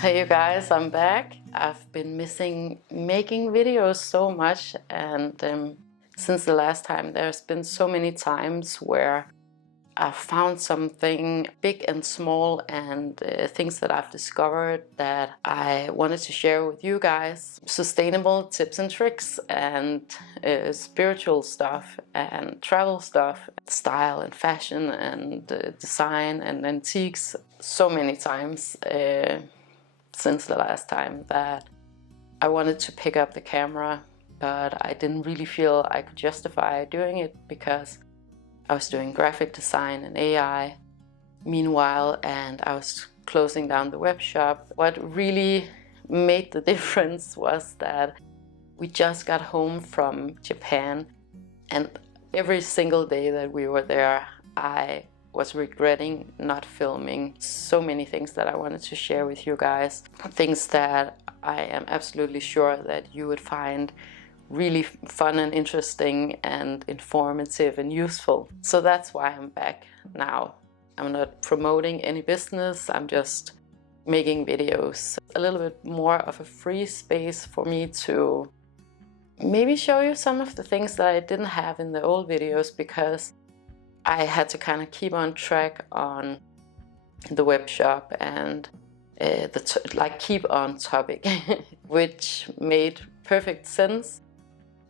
Hey you guys, I'm back. I've been missing making videos so much, and since the last time there's been so many times where I've found something big and small and things that I've discovered that I wanted to share with you guys. Sustainable tips and tricks and spiritual stuff and travel stuff, style and fashion and design and antiques. So many times since the last time that I wanted to pick up the camera, but I didn't really feel I could justify doing it because I was doing graphic design and AI meanwhile, and I was closing down the web shop. What really made the difference was that we just got home from Japan, and every single day that we were there, I was regretting not filming so many things that I wanted to share with you guys. Things that I am absolutely sure that you would find really fun and interesting and informative and useful. So that's why I'm back now. I'm not promoting any business, I'm just making videos. A little bit more of a free space for me to maybe show you some of the things that I didn't have in the old videos, because I had to kind of keep on track on the web shop and keep on topic, which made perfect sense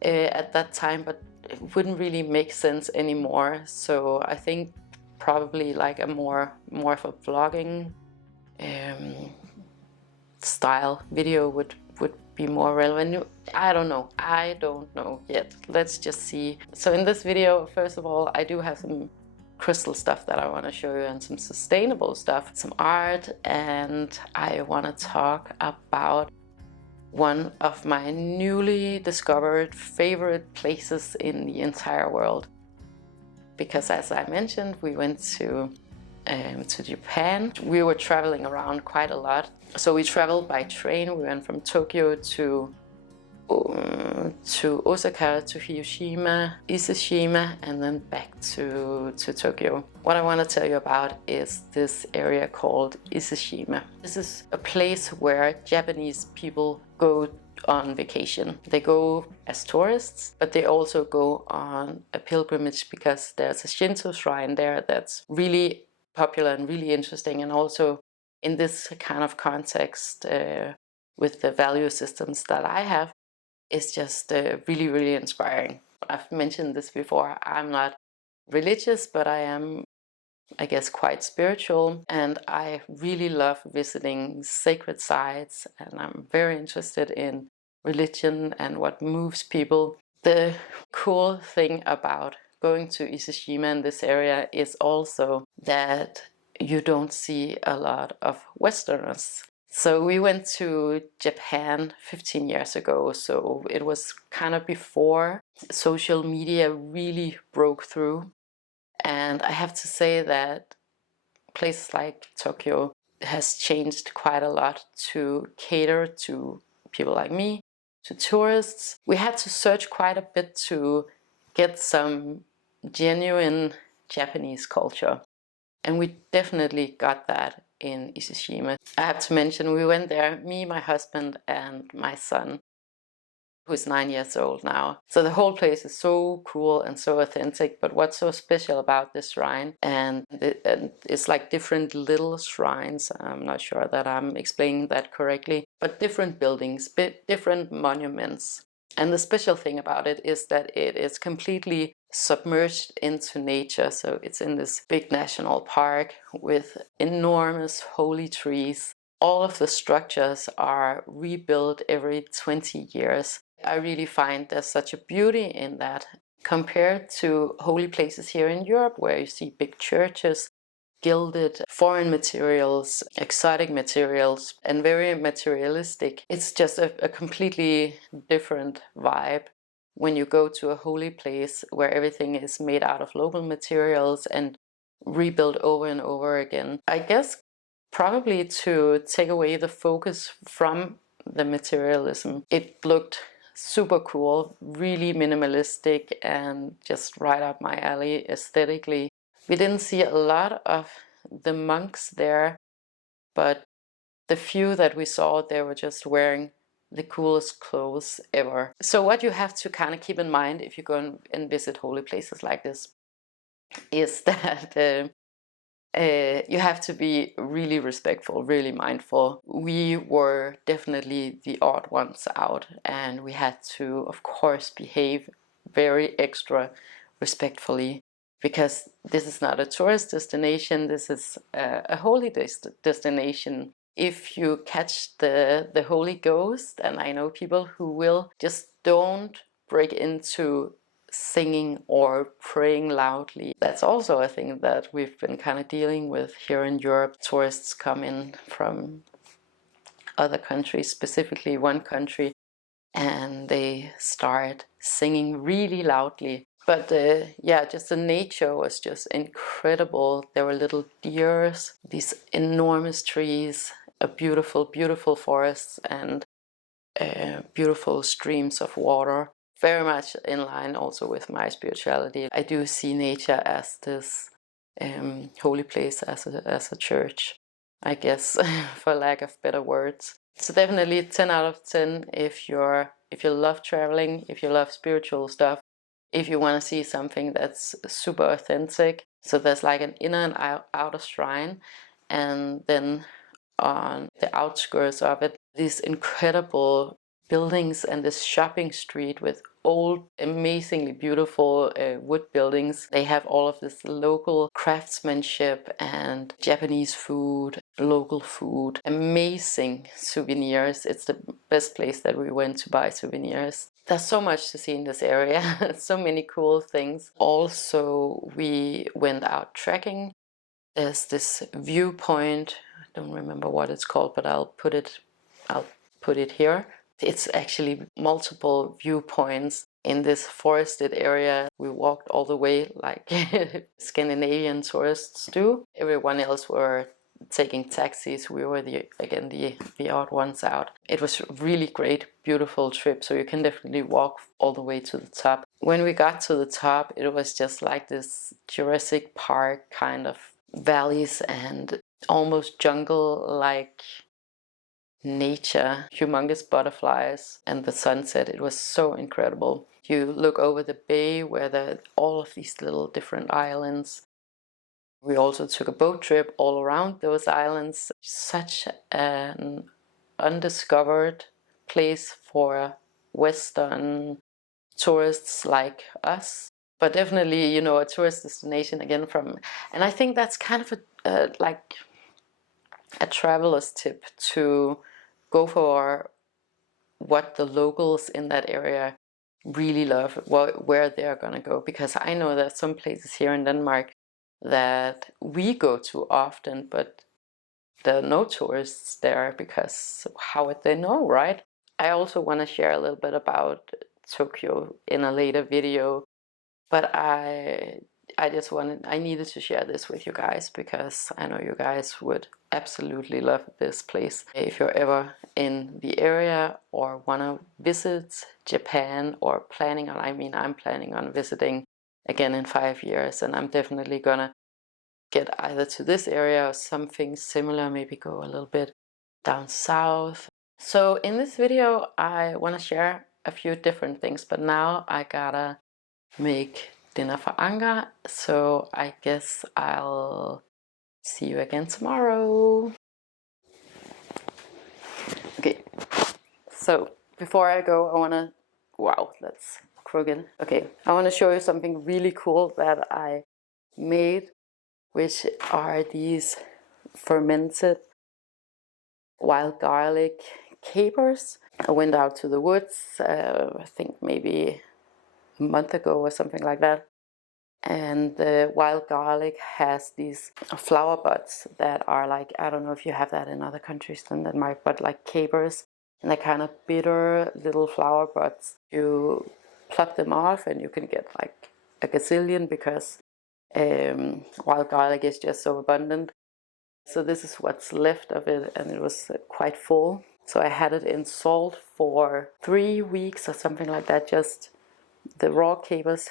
at that time, but it wouldn't really make sense anymore. So I think probably like a more of a vlogging style video would be more relevant. I don't know yet. Let's just see. So in this video, first of all, I do have some crystal stuff that I want to show you and some sustainable stuff, some art, and I want to talk about one of my newly discovered favorite places in the entire world. Because as I mentioned, we went to Japan. We were traveling around quite a lot. So we traveled by train. We went from Tokyo to Osaka, to Hiroshima, Ise-Shima, and then back to Tokyo. What I want to tell you about is this area called Ise-Shima. This is a place where Japanese people go on vacation. They go as tourists, but they also go on a pilgrimage because there's a Shinto shrine there that's really popular and really interesting, and also in this kind of context with the value systems that I have, is just really inspiring. I've mentioned this before, I'm not religious, but I am, I guess, quite spiritual, and I really love visiting sacred sites, and I'm very interested in religion and what moves people. The cool thing about going to Ise-Shima in this area is also that you don't see a lot of Westerners. So we went to Japan 15 years ago, so it was kind of before social media really broke through. And I have to say that places like Tokyo has changed quite a lot to cater to people like me, to tourists. We had to search quite a bit to get some genuine Japanese culture, and we definitely got that in Ise-Shima. I have to mention, we went there, me, my husband, and my son, who's 9 years old now. So the whole place is so cool and so authentic. But what's so special about this shrine, and it's like different little shrines, I'm not sure that I'm explaining that correctly, but different buildings, different monuments. And the special thing about it is that it is completely submerged into nature. So it's in this big national park with enormous holy trees. All of the structures are rebuilt every 20 years. I really find there's such a beauty in that compared to holy places here in Europe, where you see big churches, gilded, foreign materials, exotic materials, and very materialistic. It's just a completely different vibe when you go to a holy place where everything is made out of local materials and rebuilt over and over again. I guess probably to take away the focus from the materialism. It looked super cool, really minimalistic, and just right up my alley aesthetically. We didn't see a lot of the monks there, but the few that we saw, they were just wearing the coolest clothes ever. So what you have to kind of keep in mind if you go and visit holy places like this is that you have to be really respectful, really mindful. We were definitely the odd ones out, and we had to, of course, behave very extra respectfully, because this is not a tourist destination, this is a holy destination. If you catch the Holy Ghost, and I know people who will, just don't break into singing or praying loudly. That's also a thing that we've been kind of dealing with here in Europe. Tourists come in from other countries, specifically one country, and they start singing really loudly. But yeah, just the nature was just incredible. There were little deers, these enormous trees, a beautiful, beautiful forest, and beautiful streams of water. Very much in line also with my spirituality. I do see nature as this holy place, as a church, I guess, for lack of better words. So definitely 10 out of 10 if you love traveling, if you love spiritual stuff, if you want to see something that's super authentic. So there's like an inner and outer shrine, and then on the outskirts of it, these incredible buildings and this shopping street with old, amazingly beautiful wood buildings. They have all of this local craftsmanship and Japanese food, local food, amazing souvenirs. It's the best place that we went to buy souvenirs. There's so much to see in this area, so many cool things. Also, we went out trekking. There's this viewpoint, I don't remember what it's called, but I'll put it here. It's actually multiple viewpoints in this forested area. We walked all the way like Scandinavian tourists do. Everyone else were taking taxis. We were the odd ones out. It was a really great, beautiful trip, so you can definitely walk all the way to the top. When we got to the top, it was just like this Jurassic Park kind of valleys and almost jungle-like nature, humongous butterflies, and the sunset. It was so incredible. You look over the bay where there are all of these little different islands. We also took a boat trip all around those islands. Such an undiscovered place for Western tourists like us. But definitely, you know, a tourist destination again and I think that's kind of like a traveler's tip, to go for what the locals in that area really love, where they're gonna go. Because I know there's some places here in Denmark that we go to often, but there are no tourists there, because how would they know, right? I also want to share a little bit about Tokyo in a later video, but I needed to share this with you guys, because I know you guys would absolutely love this place. If you're ever in the area or want to visit Japan, or I'm planning on visiting again in 5 years, and I'm definitely gonna get either to this area or something similar, maybe go a little bit down south. So in this video I want to share a few different things, but now I gotta make dinner for Anga, so I guess I'll see you again tomorrow. Okay, so before I go, I wanna, wow, that's crooked. Okay, I wanna show you something really cool that I made, which are these fermented wild garlic capers. I went out to the woods, I think maybe a month ago or something like that. And the wild garlic has these flower buds that are like, I don't know if you have that in other countries than Denmark, but like capers, and they're kind of bitter little flower buds. You pluck them off and you can get like a gazillion, because wild garlic is just so abundant. So this is what's left of it, and it was quite full. So I had it in salt for 3 weeks or something like that, just the raw capers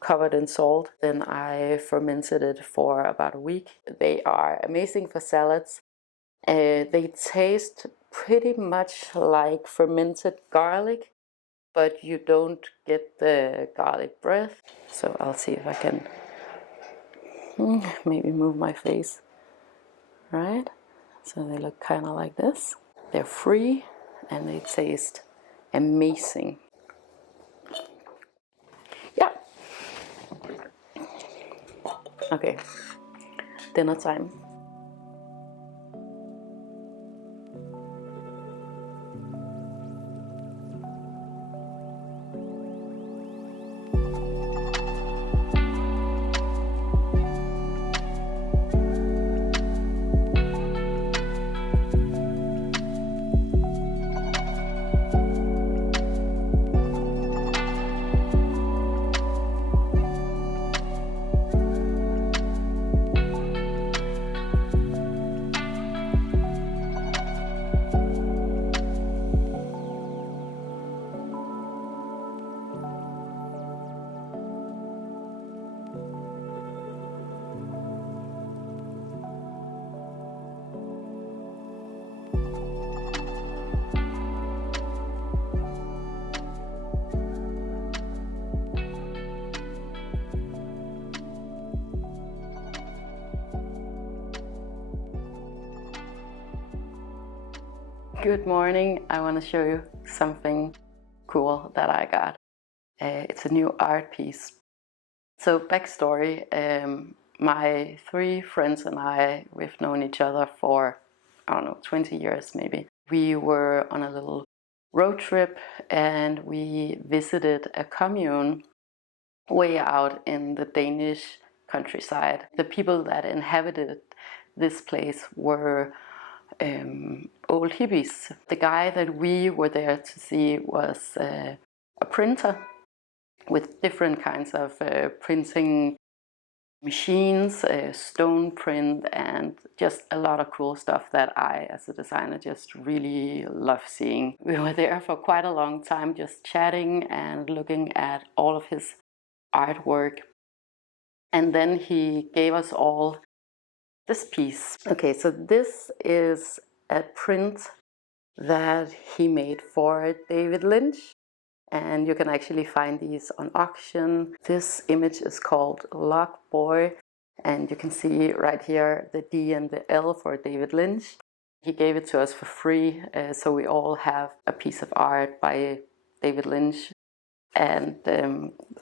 covered in salt. Then I fermented it for about a week. They are amazing for salads. They taste pretty much like fermented garlic, but you don't get the garlic breath. So I'll see if I can maybe move my face. Right? So they look kind of like this. They're free and they taste amazing. Yeah. Okay. Dinner time. Good morning. I want to show you something cool that I got. It's a new art piece. So backstory, my 3 friends and I, we've known each other for, I don't know, 20 years maybe. We were on a little road trip and we visited a commune way out in the Danish countryside. The people that inhabited this place were old hippies. The guy that we were there to see was a printer with different kinds of printing machines, stone print, and just a lot of cool stuff that I, as a designer, just really love seeing. We were there for quite a long time just chatting and looking at all of his artwork. And then he gave us all this piece. Okay, so this is a print that he made for David Lynch, and you can actually find these on auction. This image is called Lock Boy, and you can see right here the D and the L for David Lynch. He gave it to us for free, so we all have a piece of art by David Lynch. And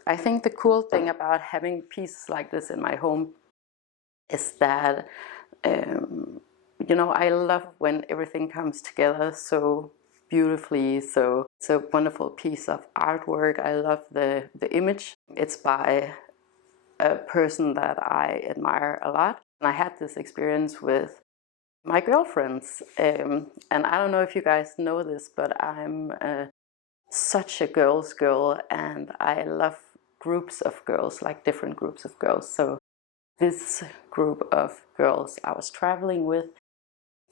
I think the cool thing about having pieces like this in my home is that you know, I love when everything comes together so beautifully. So it's a wonderful piece of artwork. I love the image. It's by a person that I admire a lot. And I had this experience with my girlfriends. And I don't know if you guys know this, but I'm such a girl's girl, and I love groups of girls, like different groups of girls. So this group of girls I was traveling with,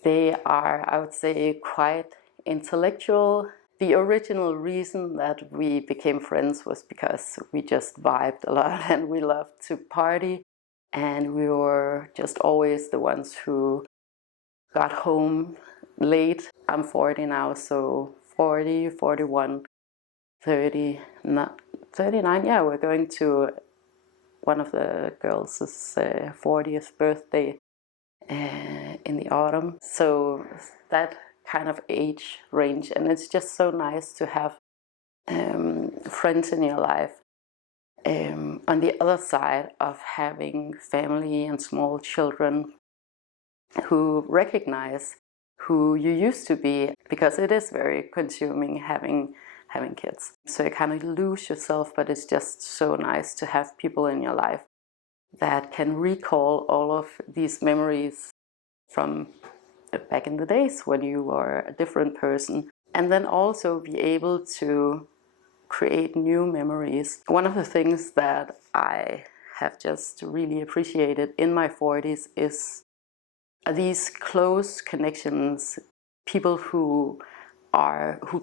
they are, I would say, quite intellectual. The original reason that we became friends was because we just vibed a lot and we loved to party, and we were just always the ones who got home late. I'm 40 now, so 40, 41, 30, 39, yeah, we're going to one of the girls' 40th birthday in the autumn. So that kind of age range, and it's just so nice to have friends in your life on the other side of having family and small children who recognize who you used to be, because it is very consuming having kids. So you kind of lose yourself, but it's just so nice to have people in your life that can recall all of these memories from back in the days when you were a different person, and then also be able to create new memories. One of the things that I have just really appreciated in my 40s is these close connections, people who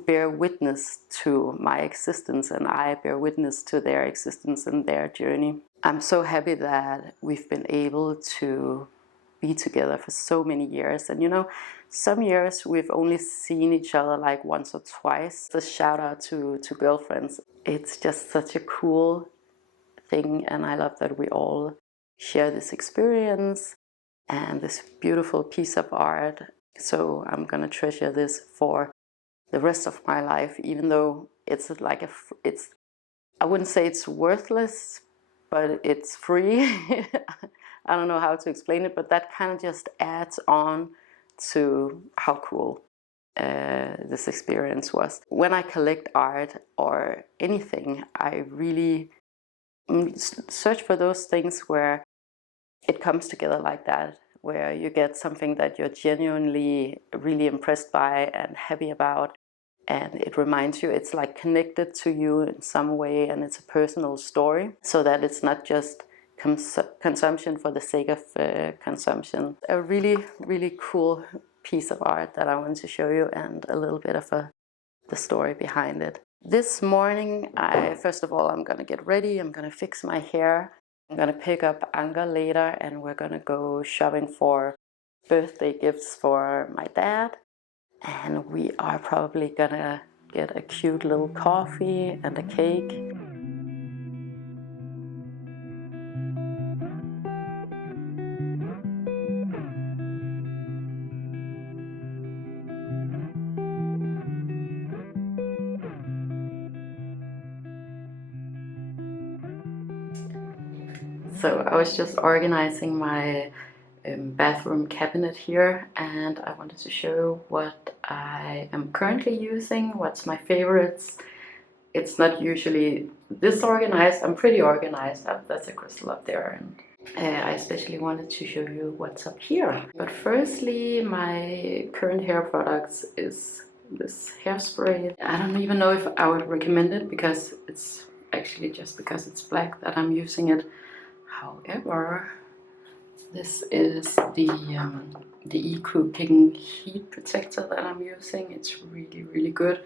bear witness to my existence, and I bear witness to their existence and their journey. I'm so happy that we've been able to be together for so many years. And you know, some years we've only seen each other like once or twice. A shout out to girlfriends. It's just such a cool thing, and I love that we all share this experience and this beautiful piece of art. So I'm gonna treasure this for the rest of my life, even though it's like I wouldn't say it's worthless, but it's free. I don't know how to explain it, but that kind of just adds on to how cool this experience was. When I collect art or anything, I really search for those things where it comes together like that, where you get something that you're genuinely really impressed by and happy about, and it reminds you, it's like connected to you in some way, and it's a personal story, so that it's not just consumption for the sake of consumption. A really, really cool piece of art that I want to show you, and a little bit of the story behind it. This morning, first of all, I'm gonna get ready, I'm gonna fix my hair, I'm gonna pick up Anka later, and we're gonna go shopping for birthday gifts for my dad. And we are probably gonna get a cute little coffee and a cake. So I was just organizing my bathroom cabinet here, and I wanted to show what I am currently using, what's my favorites. It's not usually this organized. I'm pretty organized. That's a crystal up there, and I especially wanted to show you what's up here. But firstly, my current hair products is this hairspray. I don't even know if I would recommend it, because it's actually just because it's black that I'm using it. However, this is the Cooking Heat Protector that I'm using. It's really, really good.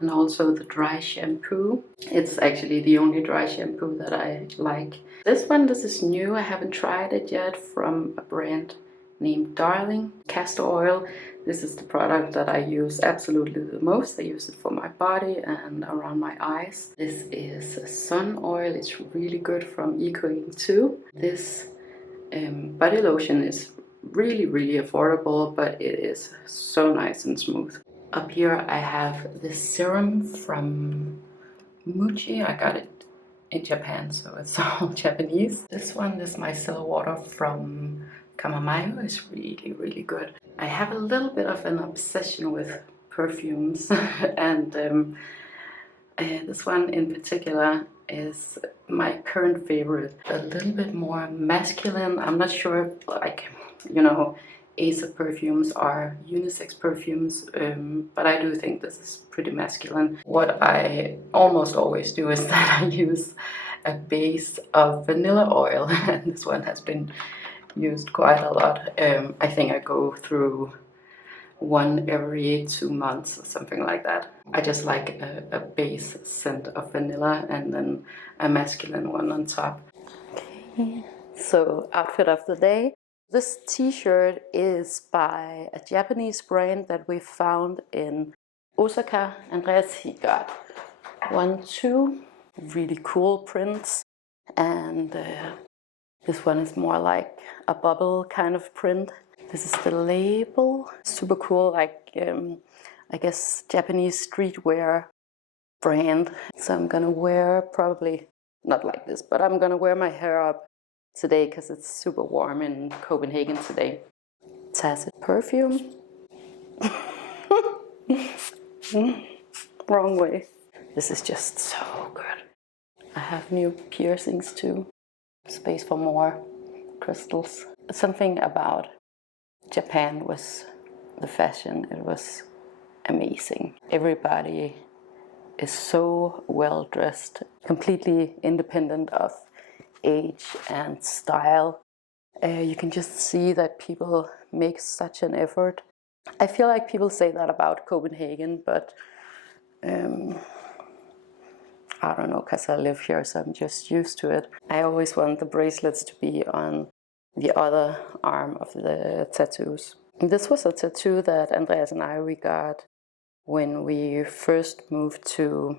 And also the dry shampoo. It's actually the only dry shampoo that I like. This is new. I haven't tried it yet, from a brand named Darling. Castor oil. This is the product that I use absolutely the most. I use it for my body and around my eyes. This is sun oil. It's really good, from Cooking too. This body lotion is really, really affordable, but it is so nice and smooth. Up here I have this serum from Muji. I got it in Japan, so it's all Japanese. This micellar water from Kamamayo is really, really good. I have a little bit of an obsession with perfumes and this one in particular is my current favorite. A little bit more masculine. I'm not sure, like, you know, Aesop perfumes are unisex perfumes, but I do think this is pretty masculine. What I almost always do is that I use a base of vanilla oil, and this one has been used quite a lot. I think I go through one every 2 months or something like that. I just like a base scent of vanilla and then a masculine one on top. Okay, so outfit of the day. This t-shirt is by a Japanese brand that we found in Osaka. Andreas, he got 1, 2 really cool prints, and this one is more like a bubble kind of print. This is the label. Super cool, like I guess Japanese streetwear brand. So I'm gonna wear, probably not like this, but I'm gonna wear my hair up today because it's super warm in Copenhagen today. Tassels perfume. Wrong way. This is just so good. I have new piercings too. Space for more crystals. Something about Japan was the fashion. It was amazing. Everybody is so well dressed, completely independent of age and style. You can just see that people make such an effort. I feel like people say that about Copenhagen, but I don't know, because I live here, so I'm just used to it. I always want the bracelets to be on the other arm of the tattoos. This was a tattoo that Andreas and we got when we first moved to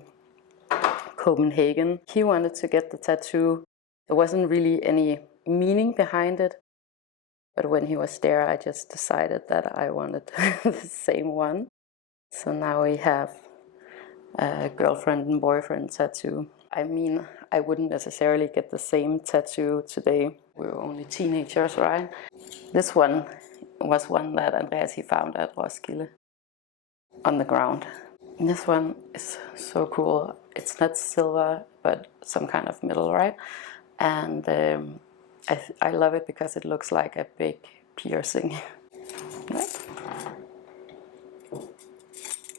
Copenhagen. He wanted to get the tattoo. There wasn't really any meaning behind it, but when he was there, I just decided that I wanted the same one. So now we have a girlfriend and boyfriend tattoo. I mean, I wouldn't necessarily get the same tattoo today. We were only teenagers, right? This one was one that Andreas he found at Roskilde on the ground. And this one is so cool. It's not silver, but some kind of metal, right? And I love it because it looks like a big piercing. Right?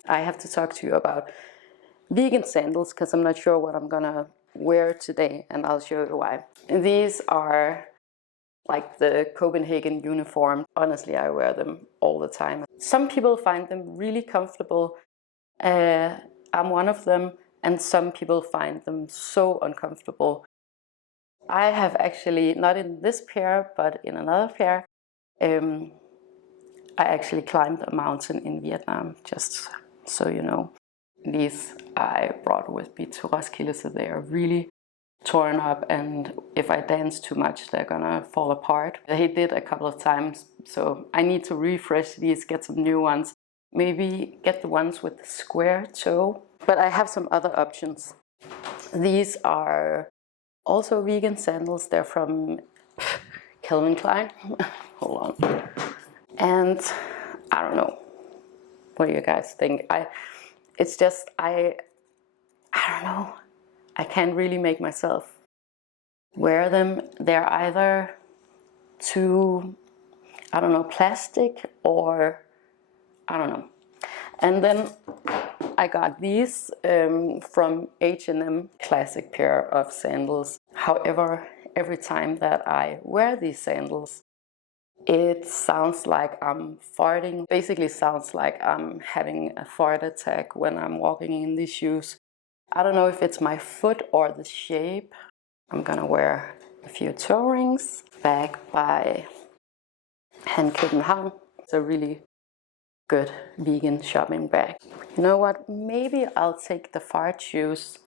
I have to talk to you about vegan sandals because I'm not sure what I'm gonna wear today, and I'll show you why. These are like the Copenhagen uniform. Honestly, I wear them all the time. Some people find them really comfortable. I'm one of them, and some people find them so uncomfortable. I have actually, not in this pair, but in another pair, I actually climbed a mountain in Vietnam, just so you know. These I brought with me to Roskilde, so they are really torn up, and if I dance too much, they're gonna fall apart. They did a couple of times, so I need to refresh these, get some new ones. Maybe get the ones with the square toe, but I have some other options. These are also vegan sandals. They're from Calvin Klein. Hold on. And I don't know. What do you guys think? It's just, I don't know. I can't really make myself wear them. They're either too, I don't know, plastic or I don't know. And then I got these from H&M, classic pair of sandals. However, every time that I wear these sandals, it sounds like I'm farting. Basically sounds like I'm having a fart attack when I'm walking in these shoes. I don't know if it's my foot or the shape. I'm gonna wear a few toe rings. Bag by COPENHAGEN. It's a really good vegan shopping bag. You know what? Maybe I'll take the fart shoes.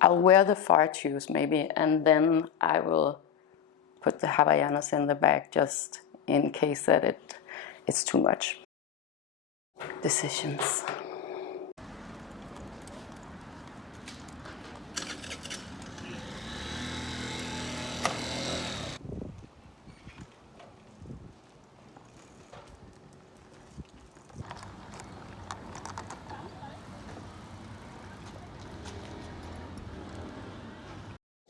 I'll wear the fart shoes maybe, and then I will put the Havaianas in the bag just in case that it's too much. Decisions.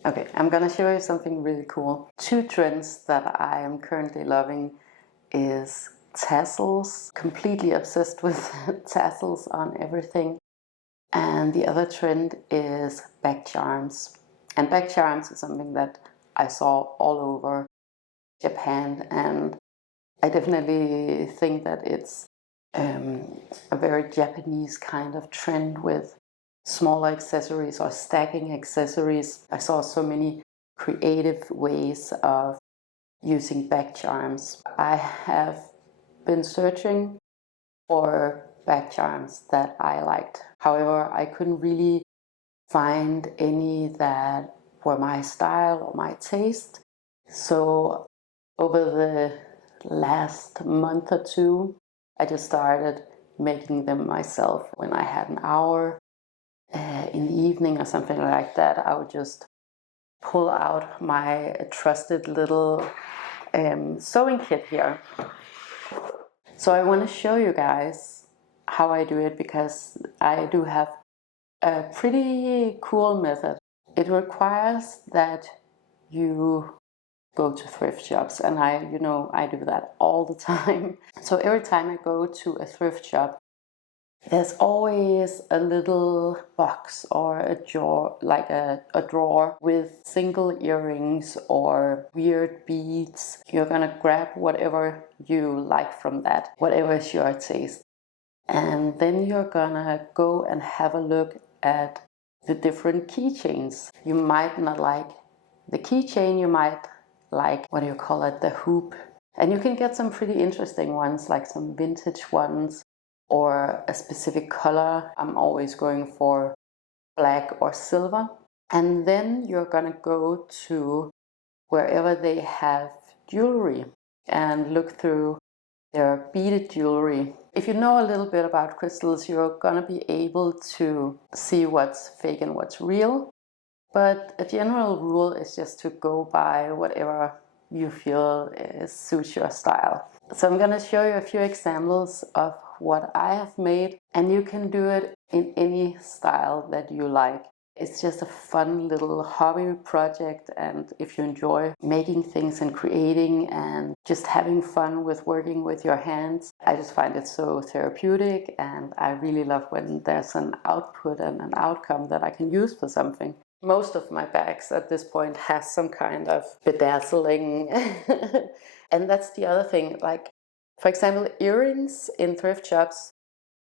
Okay, I'm gonna show you something really cool. Two trends that I am currently loving is tassels. Completely obsessed with tassels on everything. And the other trend is back charms. And back charms is something that I saw all over Japan, and I definitely think that it's a very Japanese kind of trend with smaller accessories or stacking accessories. I saw so many creative ways of using back charms. I have been searching for back charms that I liked. However, I couldn't really find any that were my style or my taste. So over the last month or two, I just started making them myself. When I had an hour in the evening or something like that, I would just pull out my trusted little sewing kit here. So I want to show you guys how I do it, because I do have a pretty cool method. It requires that you go to thrift shops, and I do that all the time. So every time I go to a thrift shop, there's always a little box or a drawer, like a drawer with single earrings or weird beads. You're gonna grab whatever you like from that, whatever is your taste. And then you're gonna go and have a look at the different keychains. You might not like the keychain, you might like, what do you call it, the hoop. And you can get some pretty interesting ones, like some vintage ones or a specific color. I'm always going for black or silver. And then you're gonna go to wherever they have jewelry and look through their beaded jewelry. If you know a little bit about crystals, you're gonna be able to see what's fake and what's real. But a general rule is just to go by whatever you feel suits your style. So I'm gonna show you a few examples of what I have made, and you can do it in any style that you like. It's just a fun little hobby project, and if you enjoy making things and creating and just having fun with working with your hands, I just find it so therapeutic, and I really love when there's an output and an outcome that I can use for something. Most of my bags at this point has some kind of bedazzling. And that's the other thing, like, for example, earrings in thrift shops.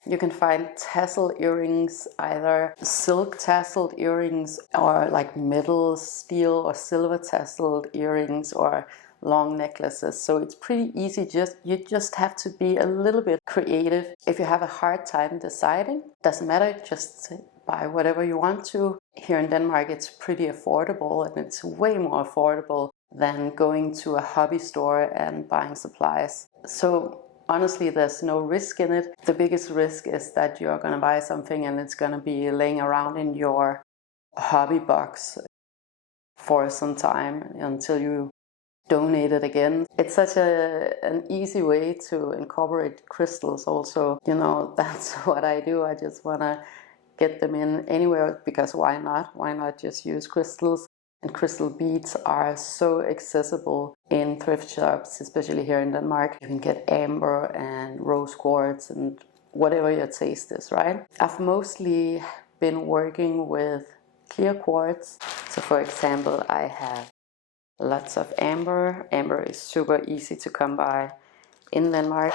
You can find tassel earrings, either silk tasseled earrings or like metal, steel or silver tasseled earrings or long necklaces. So it's pretty easy. You just have to be a little bit creative. If you have a hard time deciding, doesn't matter, just buy whatever you want to. Here in Denmark, it's pretty affordable, and it's way more affordable than going to a hobby store and buying supplies. So honestly, there's no risk in it. The biggest risk is that you're going to buy something and it's going to be laying around in your hobby box for some time until you donate it again. It's such an easy way to incorporate crystals also. You know, that's what I do. I just want to get them in anywhere, because why not? Why not just use crystals? And crystal beads are so accessible in thrift shops, especially here in Denmark. You can get amber and rose quartz and whatever your taste is, right? I've mostly been working with clear quartz. So for example, I have lots of amber. Amber is super easy to come by in Denmark.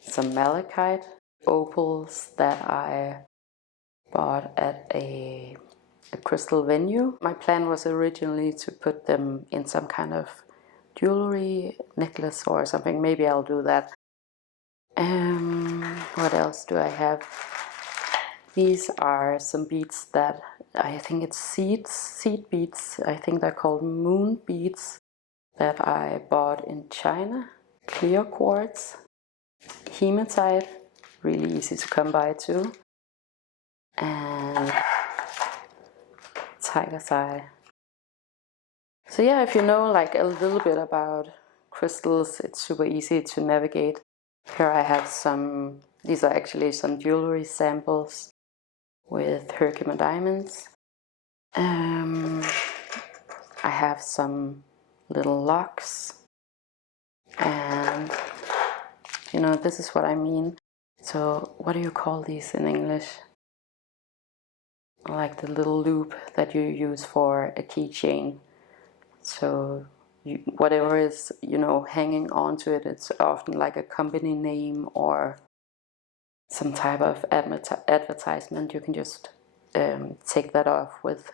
Some malachite, opals that I bought at a crystal venue. My plan was originally to put them in some kind of jewelry, necklace or something. Maybe I'll do that. What else do I have? These are some beads that I think it's seed beads. I think they're called moon beads that I bought in China. Clear quartz, hematite, really easy to come by too. And tiger's eye. So yeah, if you know like a little bit about crystals, it's super easy to navigate. Here I have some, these are actually some jewelry samples with Herkimer diamonds. I have some little locks, and you know, this is what I mean. So what do you call these in English? Like the little loop that you use for a keychain. So whatever is, you know, hanging onto it, it's often like a company name or some type of advertisement. You can just take that off with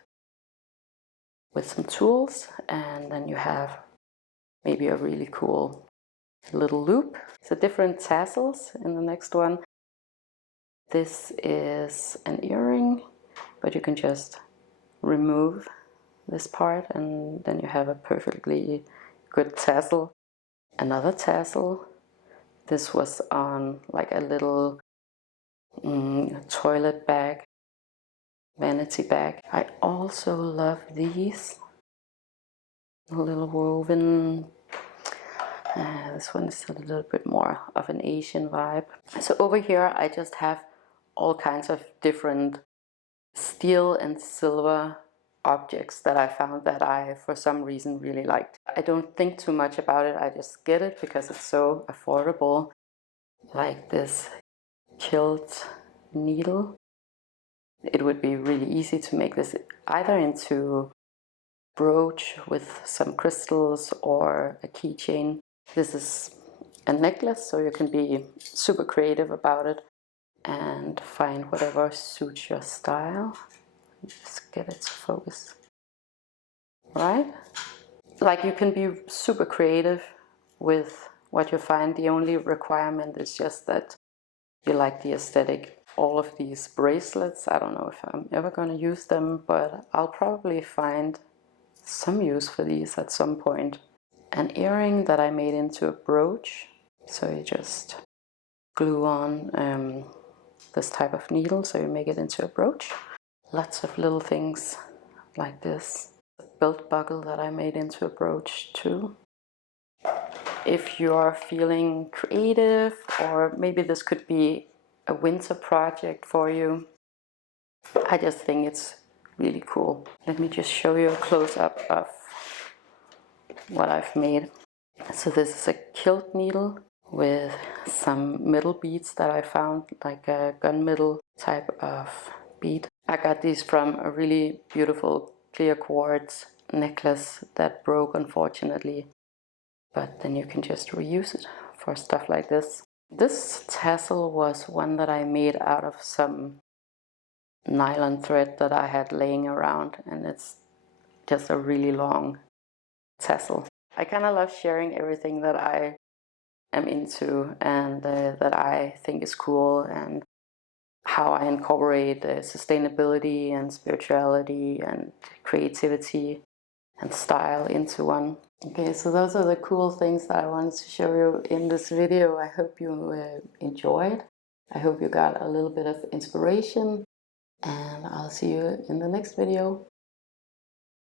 some tools, and then you have maybe a really cool little loop. So different tassels in the next one. This is an earring, but you can just remove this part and then you have a perfectly good tassel. Another tassel. This was on like a little toilet bag, vanity bag. I also love these. A little woven. This one is a little bit more of an Asian vibe. So over here I just have all kinds of different steel and silver objects that I found that I, for some reason, really liked. I don't think too much about it, I just get it because it's so affordable. Like this kilt needle. It would be really easy to make this either into brooch with some crystals or a keychain. This is a necklace, so you can be super creative about it and find whatever suits your style. Just get it to focus. Right? like, you can be super creative with what you find. The only requirement is just that you like the aesthetic. All of these bracelets, I don't know if I'm ever going to use them, but I'll probably find some use for these at some point. An earring that I made into a brooch. So you just glue on this type of needle, so you make it into a brooch. Lots of little things like this. A belt buckle that I made into a brooch too. If you are feeling creative, or maybe this could be a winter project for you, I just think it's really cool. Let me just show you a close-up of what I've made. So this is a kilt needle with some metal beads that I found, like a gunmetal type of bead. I got these from a really beautiful clear quartz necklace that broke, unfortunately, but then you can just reuse it for stuff like this. This tassel was one that I made out of some nylon thread that I had laying around, and it's just a really long tassel. I kind of love sharing everything that I am into and that I think is cool, and how I incorporate sustainability and spirituality and creativity and style into one. Okay, so those are the cool things that I wanted to show you in this video. I hope you enjoyed. I hope you got a little bit of inspiration, and I'll see you in the next video.